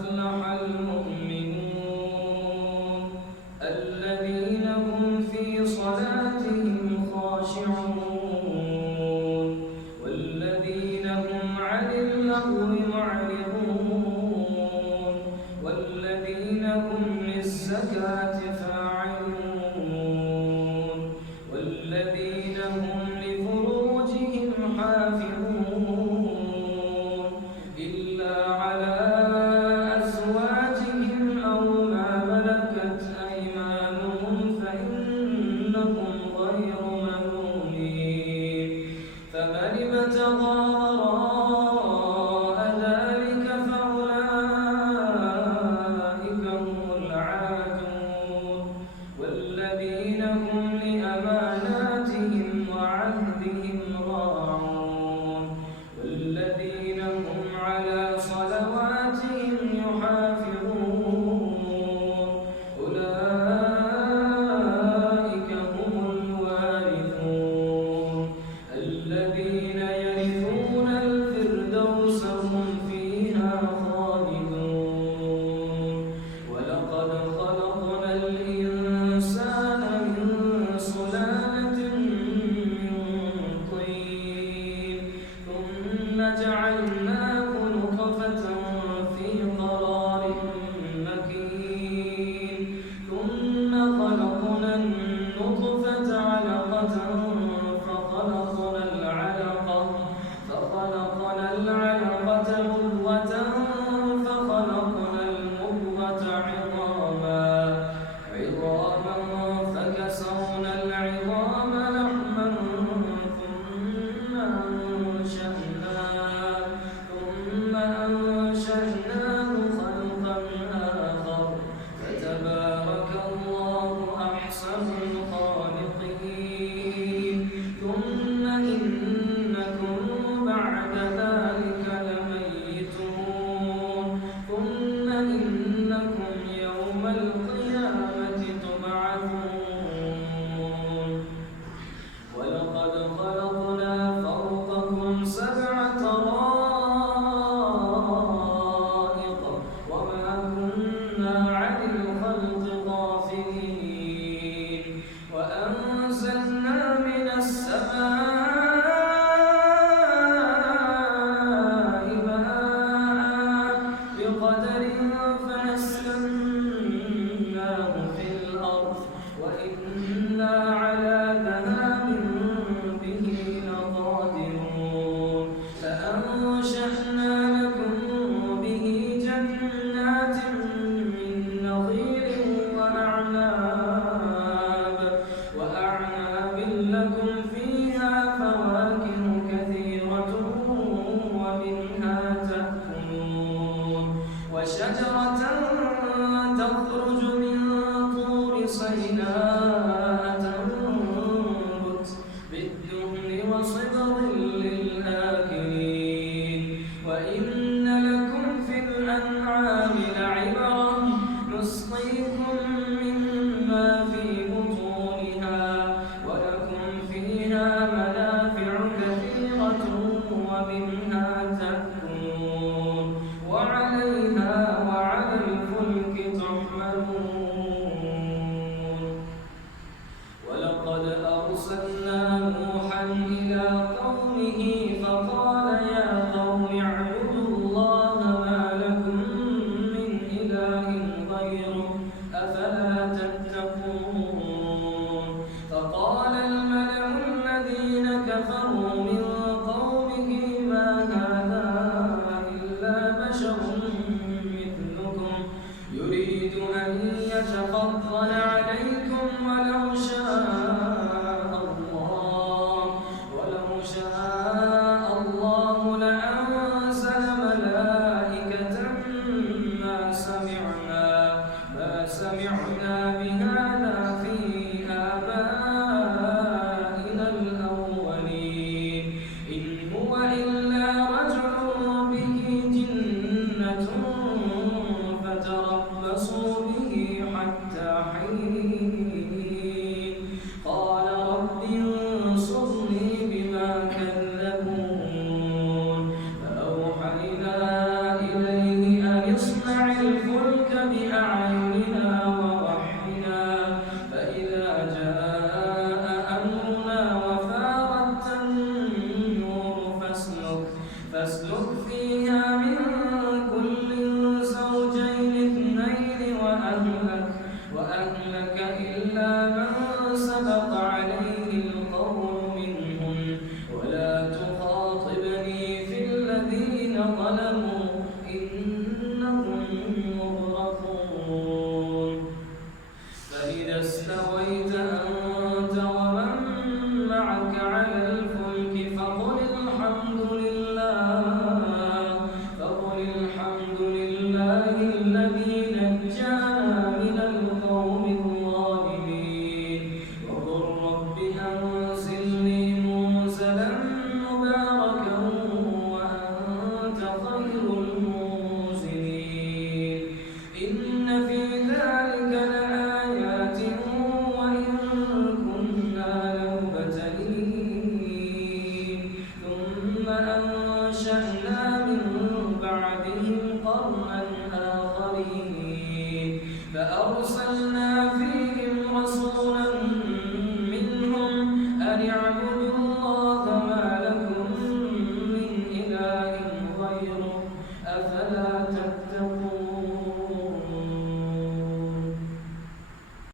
أفلح المؤمنون الذين هم في صلاتهم خاشعون والذين هم عن اللغو معرضون والذين هم للزكاة فاعلون والذين هم لفروجهم حافظون إلا على أزواجهم أو ما ملكت أيمانهم فإنهم غير ملومين فمن ابتغى وراء ذلك فأولئك هم العادون والذين هم لأماناتهم وعهدهم راعون والذين هم على صلواتهم يحافظون أولئك هم الوارثون الذين يرثون الفردوس هم فيها خالدون ولقد خلقنا الإنسان من سلالة من طين ثم جعلناه نطفة في قرار مكين ثم خلقنا النطفة علقة فخلقنا العلقة مضغة فخلقنا المضغة عظاما فكسونا العظام لحما ثم أنشأناه خلقا آخر فتبارك الله أحسن الخالقين ثم إنكم بعد ذلك لميتون ثم إنكم يوم القيامة تبعثون ولقد خلقنا فوقكم سبع طرائق وما كنا عن الخلق غافلين وأنزلنا من السماء ماء بقدر فأسكناه في الأرض وإنا على ذهاب به لقادرون فأنشأنا لكم به جنات من نخيل وأعناب لكم فيها فواكه كثيرة ومنها تأكلون وشجرة تخرج من طور سيناء تنبت بالدهن وصبغ للآكلين وإن لكم في الأنعام لعبرة نسقيكم مما في بطونها ولكم فيها منافع كثيرة ومنها تأكلون وعليها وعلى الفلك تحملون ولقد أرسلنا نوحا إلى قومه فقال يا قوم اعبدوا الله ما لكم من إله غيره أفلا تتقون فقال الملأ الذين كفروا من قومه ما هذا إلا بشر مثلكم يريد أن يتفضل عليكم ولو شاء الله لأنزل ملائكة ما سمعنا بهذا في آبائنا الأولين إن هو إلا رجل به جنة أرسلنا